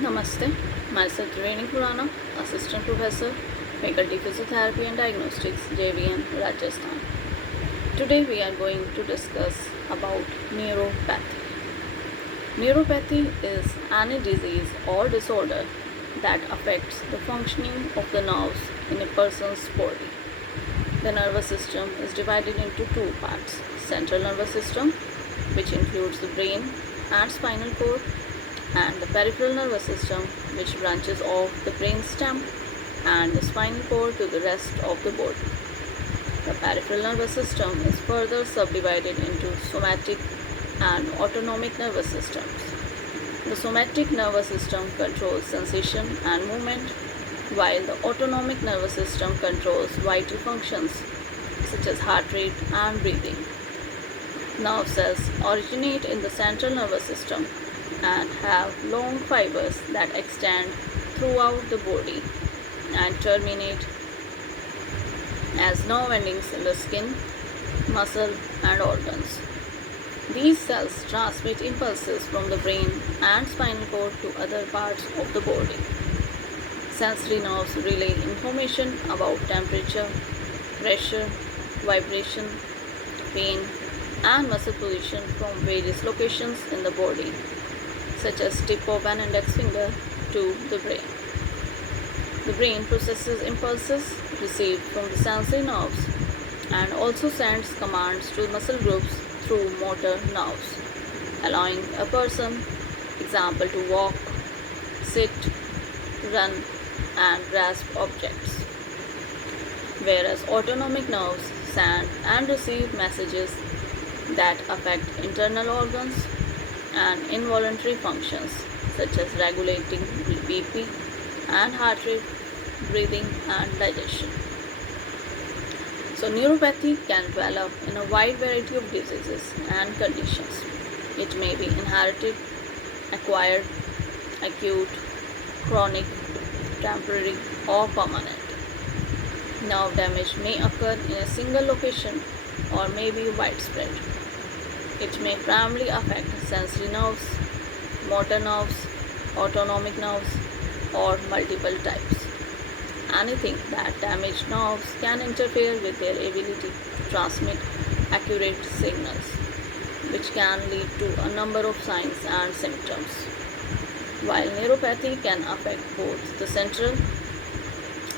Namaste, myself Triveni Purana, Assistant Professor, Faculty Physiotherapy and Diagnostics, JVN, Rajasthan. Today we are going to discuss about neuropathy. Neuropathy is any disease or disorder that affects the functioning of the nerves in a person's body. The nervous system is divided into two parts: central nervous system, which includes the brain and spinal cord, and the peripheral nervous system, which branches off the brain stem and the spinal cord to the rest of the body. The peripheral nervous system is further subdivided into somatic and autonomic nervous systems. The somatic nervous system controls sensation and movement, while the autonomic nervous system controls vital functions such as heart rate and breathing. Nerve cells originate in the central nervous system and have long fibers that extend throughout the body and terminate as nerve endings in the skin, muscle, and organs. These cells transmit impulses from the brain and spinal cord to other parts of the body. Sensory nerves relay information about temperature, pressure, vibration, pain, and muscle position from various locations in the body, such as tip of an index finger to the brain. The brain processes impulses received from the sensory nerves and also sends commands to muscle groups through motor nerves, allowing a person, example, to walk, sit, run, and grasp objects. Whereas autonomic nerves send and receive messages that affect internal organs and involuntary functions such as regulating BP and heart rate, breathing, and digestion. So, neuropathy can develop in a wide variety of diseases and conditions. It may be inherited, acquired, acute, chronic, temporary, or permanent. Nerve damage may occur in a single location or may be widespread. It may primarily affect sensory nerves, motor nerves, autonomic nerves, or multiple types. Anything that damages nerves can interfere with their ability to transmit accurate signals, which can lead to a number of signs and symptoms. While neuropathy can affect both the central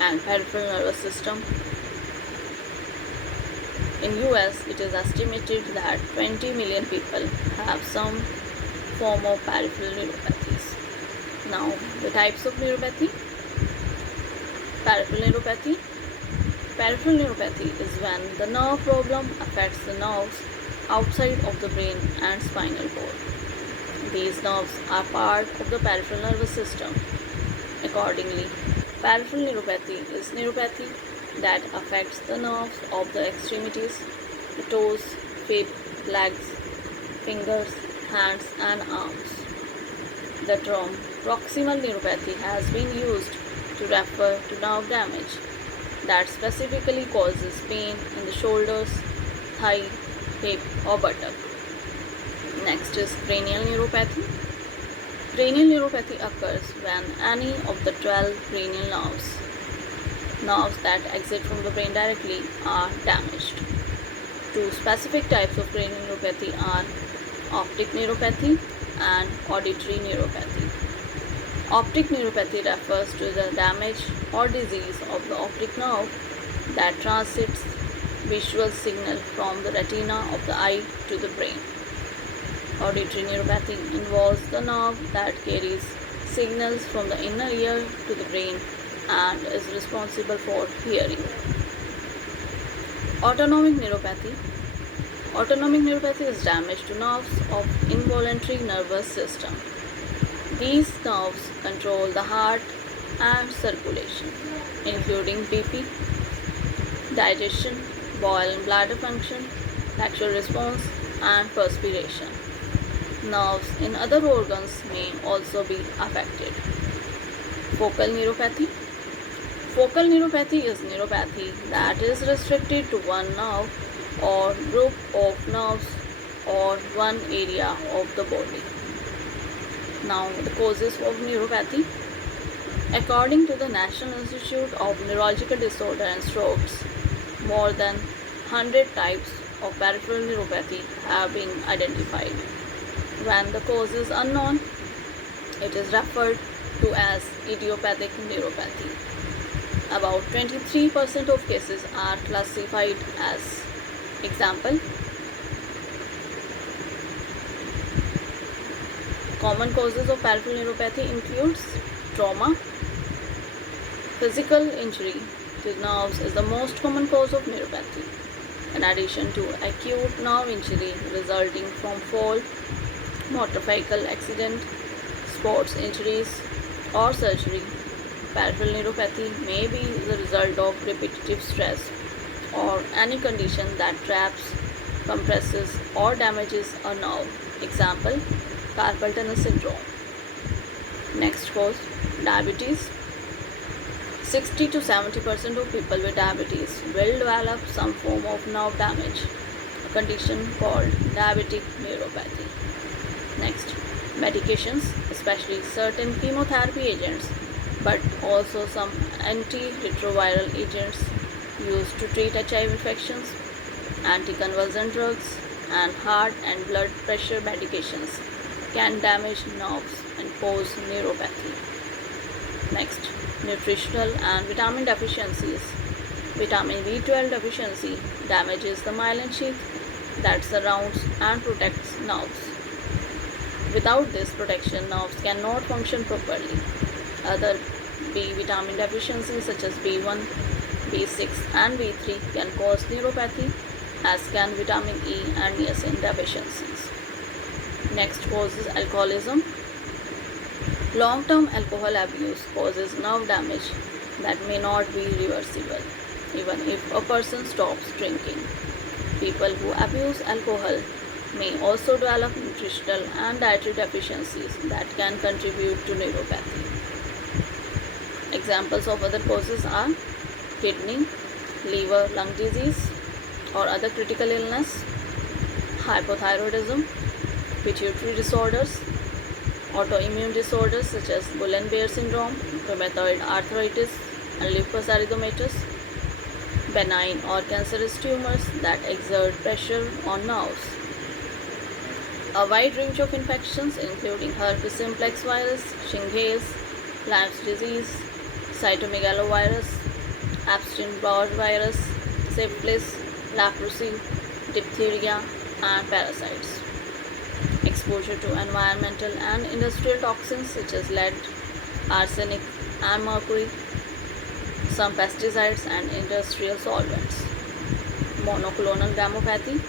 and peripheral nervous system, in US it is estimated that 20 million people have some form of peripheral neuropathies. Now, the types of neuropathy. Peripheral neuropathy. Peripheral neuropathy is when the nerve problem affects the nerves outside of the brain and spinal cord. These nerves are part of the peripheral nervous system. Accordingly, peripheral neuropathy is neuropathy that affects the nerves of the extremities, the toes, feet, legs, fingers, hands, and arms. The term proximal neuropathy has been used to refer to nerve damage that specifically causes pain in the shoulders, thigh, hip, or buttock. Next is cranial neuropathy. Cranial neuropathy occurs when any of the 12 cranial nerves that exit from the brain directly, are damaged. Two specific types of cranial neuropathy are optic neuropathy and auditory neuropathy. Optic neuropathy refers to the damage or disease of the optic nerve that transits visual signal from the retina of the eye to the brain. Auditory neuropathy involves the nerve that carries signals from the inner ear to the brain and is responsible for hearing. Autonomic neuropathy. Autonomic neuropathy is damage to nerves of involuntary nervous system. These nerves control the heart and circulation, including BP, digestion, bowel and bladder function, sexual response, and perspiration. Nerves in other organs may also be affected. Focal neuropathy. Focal neuropathy is neuropathy that is restricted to one nerve or group of nerves or one area of the body. Now, the causes of neuropathy. According to the National Institute of Neurological Disorder and Strokes, more than 100 types of peripheral neuropathy have been identified. When the cause is unknown, it is referred to as idiopathic neuropathy. About 23% of cases are classified as. Example: common causes of peripheral neuropathy includes trauma. Physical injury to nerves is the most common cause of neuropathy. In addition to acute nerve injury resulting from fall, motor vehicle accident, sports injuries, or surgery, peripheral neuropathy may be the result of repetitive stress or any condition that traps, compresses, or damages a nerve. Example: carpal tunnel syndrome. Next cause, diabetes. 60 to 70% of people with diabetes will develop some form of nerve damage, a condition called diabetic neuropathy. Next, medications, especially certain chemotherapy agents, but also some antiretroviral agents used to treat HIV infections, anticonvulsant drugs, and heart and blood pressure medications can damage nerves and cause neuropathy. Next, nutritional and vitamin deficiencies. Vitamin B12 deficiency damages the myelin sheath that surrounds and protects nerves. Without this protection, nerves cannot function properly. Other B vitamin deficiencies such as B1, B6 and B3 can cause neuropathy, as can vitamin E and niacin deficiencies. Next cause is alcoholism. Long-term alcohol abuse causes nerve damage that may not be reversible, even if a person stops drinking. People who abuse alcohol may also develop nutritional and dietary deficiencies that can contribute to neuropathy. Examples of other causes are kidney, liver, lung disease or other critical illness, hypothyroidism, pituitary disorders, autoimmune disorders such as Guillain-Barré syndrome, rheumatoid arthritis, and lupus erythematosus, benign or cancerous tumors that exert pressure on nerves. A wide range of infections including herpes simplex virus, shingles, Lyme's disease, cytomegalovirus, Epstein-Barr virus, syphilis, leprosy, diphtheria, and parasites. Exposure to environmental and industrial toxins such as lead, arsenic, and mercury, some pesticides and industrial solvents. Monoclonal gammopathy,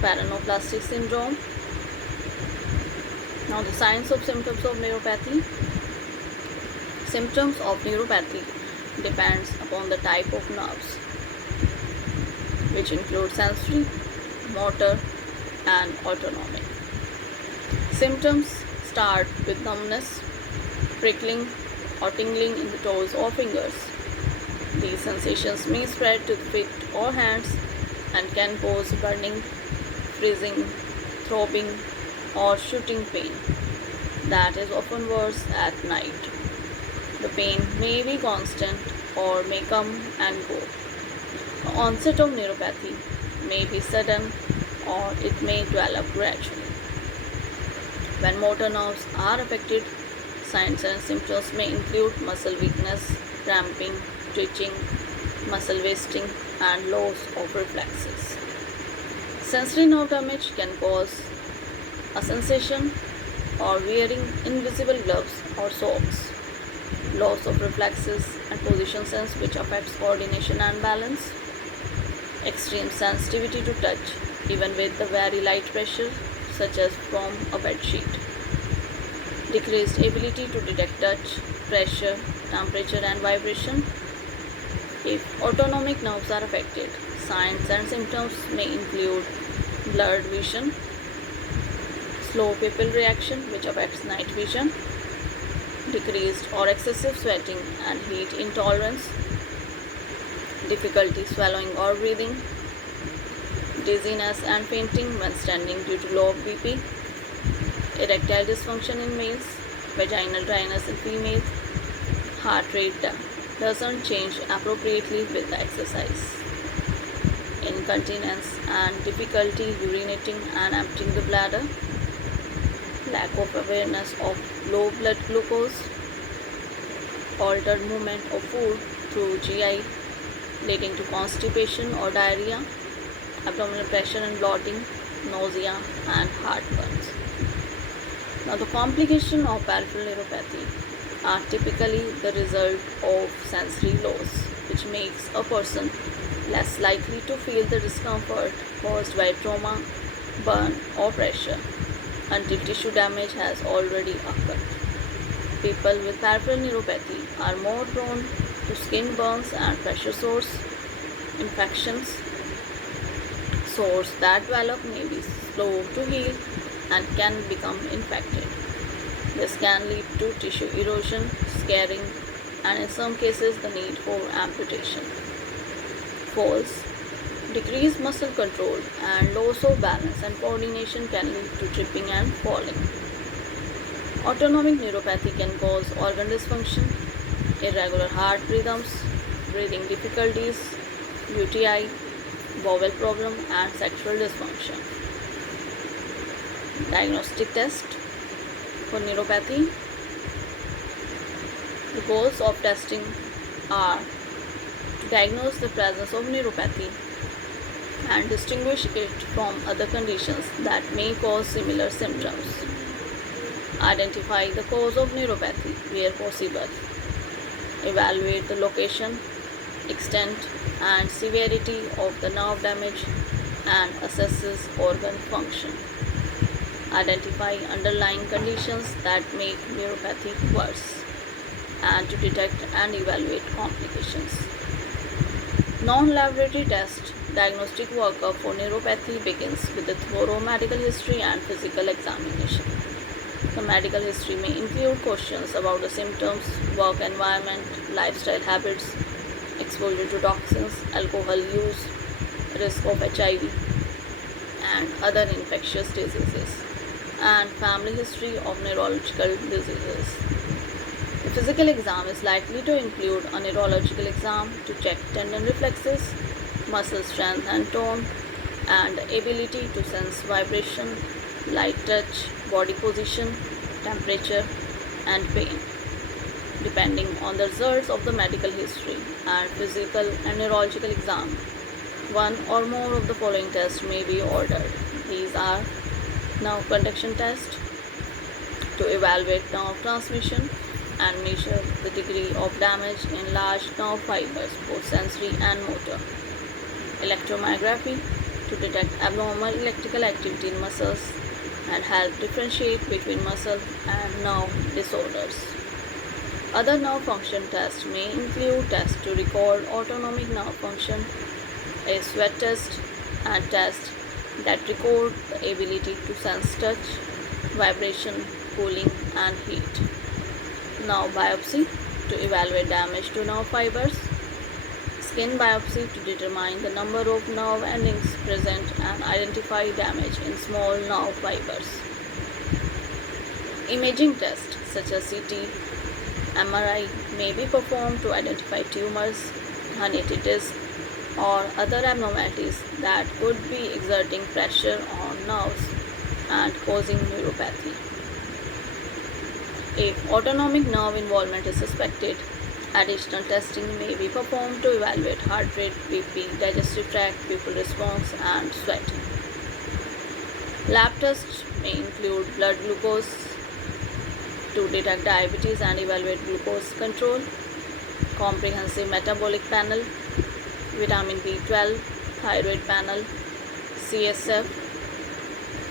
paraneoplastic syndrome. Now the signs of symptoms of neuropathy. Symptoms of neuropathy depends upon the type of nerves, which include sensory, motor, and autonomic. Symptoms start with numbness, prickling, or tingling in the toes or fingers. These sensations may spread to the feet or hands and can cause burning, freezing, throbbing, or shooting pain that is often worse at night. The pain may be constant or may come and go. The onset of neuropathy may be sudden or it may develop gradually. When motor nerves are affected, signs and symptoms may include muscle weakness, cramping, twitching, muscle wasting, and loss of reflexes. Sensory nerve damage can cause a sensation or wearing invisible gloves or socks, loss of reflexes and position sense which affects coordination and balance, extreme sensitivity to touch even with the very light pressure such as from a bed sheet, decreased ability to detect touch, pressure, temperature and vibration. If autonomic nerves are affected, signs and symptoms may include blurred vision, slow pupil reaction which affects night vision, decreased or excessive sweating and heat intolerance, difficulty swallowing or breathing, dizziness and fainting when standing due to low BP, erectile dysfunction in males, vaginal dryness in females, heart rate doesn't change appropriately with the exercise, incontinence and difficulty urinating and emptying the bladder, lack of awareness of low blood glucose, altered movement of food through GI leading to constipation or diarrhea, abdominal pressure and bloating, nausea and heartburns. Now the complications of peripheral neuropathy are typically the result of sensory loss, which makes a person less likely to feel the discomfort caused by trauma, burn or pressure until tissue damage has already occurred. People with peripheral neuropathy are more prone to skin burns and pressure sores. Infections, sores that develop may be slow to heal and can become infected. This can lead to tissue erosion, scarring, and in some cases the need for amputation. Falls, decreased muscle control and loss of balance and coordination can lead to tripping and falling. Autonomic neuropathy can cause organ dysfunction, irregular heart rhythms, breathing difficulties, UTI, bowel problem and sexual dysfunction. Diagnostic test for neuropathy. The goals of testing are to diagnose the presence of neuropathy and distinguish it from other conditions that may cause similar symptoms. Identify the cause of neuropathy where possible. Evaluate the location, extent and severity of the nerve damage and assesses organ function. Identify underlying conditions that make neuropathy worse and to detect and evaluate complications. Non-laboratory test diagnostic workup for neuropathy begins with a thorough medical history and physical examination. The medical history may include questions about the symptoms, work environment, lifestyle habits, exposure to toxins, alcohol use, risk of HIV and other infectious diseases, and family history of neurological diseases. The physical exam is likely to include a neurological exam to check tendon reflexes, muscle strength and tone, and the ability to sense vibration, light touch, body position, temperature, and pain. Depending on the results of the medical history and physical and neurological exam, one or more of the following tests may be ordered. These are nerve conduction test to evaluate nerve transmission and measure the degree of damage in large nerve fibers, both sensory and motor. Electromyography to detect abnormal electrical activity in muscles and help differentiate between muscle and nerve disorders. Other nerve function tests may include tests to record autonomic nerve function, a sweat test, and tests that record the ability to sense touch, vibration, cooling, and heat. Nerve biopsy to evaluate damage to nerve fibers, skin biopsy to determine the number of nerve endings present and identify damage in small nerve fibers. Imaging tests such as CT, MRI may be performed to identify tumors, herniated disc, or other abnormalities that could be exerting pressure on nerves and causing neuropathy. If autonomic nerve involvement is suspected, additional testing may be performed to evaluate heart rate, BP, digestive tract, pupil response, and sweating. Lab tests may include blood glucose to detect diabetes and evaluate glucose control, comprehensive metabolic panel, vitamin B12, thyroid panel, CSF,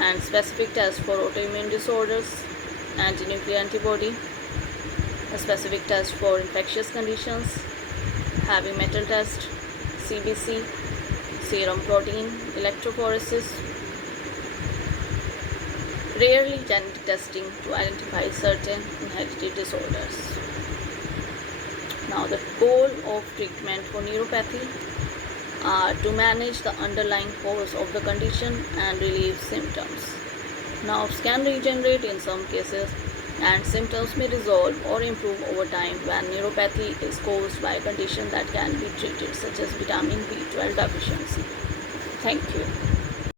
and specific tests for autoimmune disorders, anti-nuclear antibody, a specific test for infectious conditions, heavy metal test, CBC, serum protein, electrophoresis, rarely genetic testing to identify certain inherited disorders. Now, the goal of treatment for neuropathy are to manage the underlying cause of the condition and relieve symptoms. Nerves can regenerate in some cases, and symptoms may resolve or improve over time when neuropathy is caused by a condition that can be treated, such as vitamin B12 deficiency. Thank you.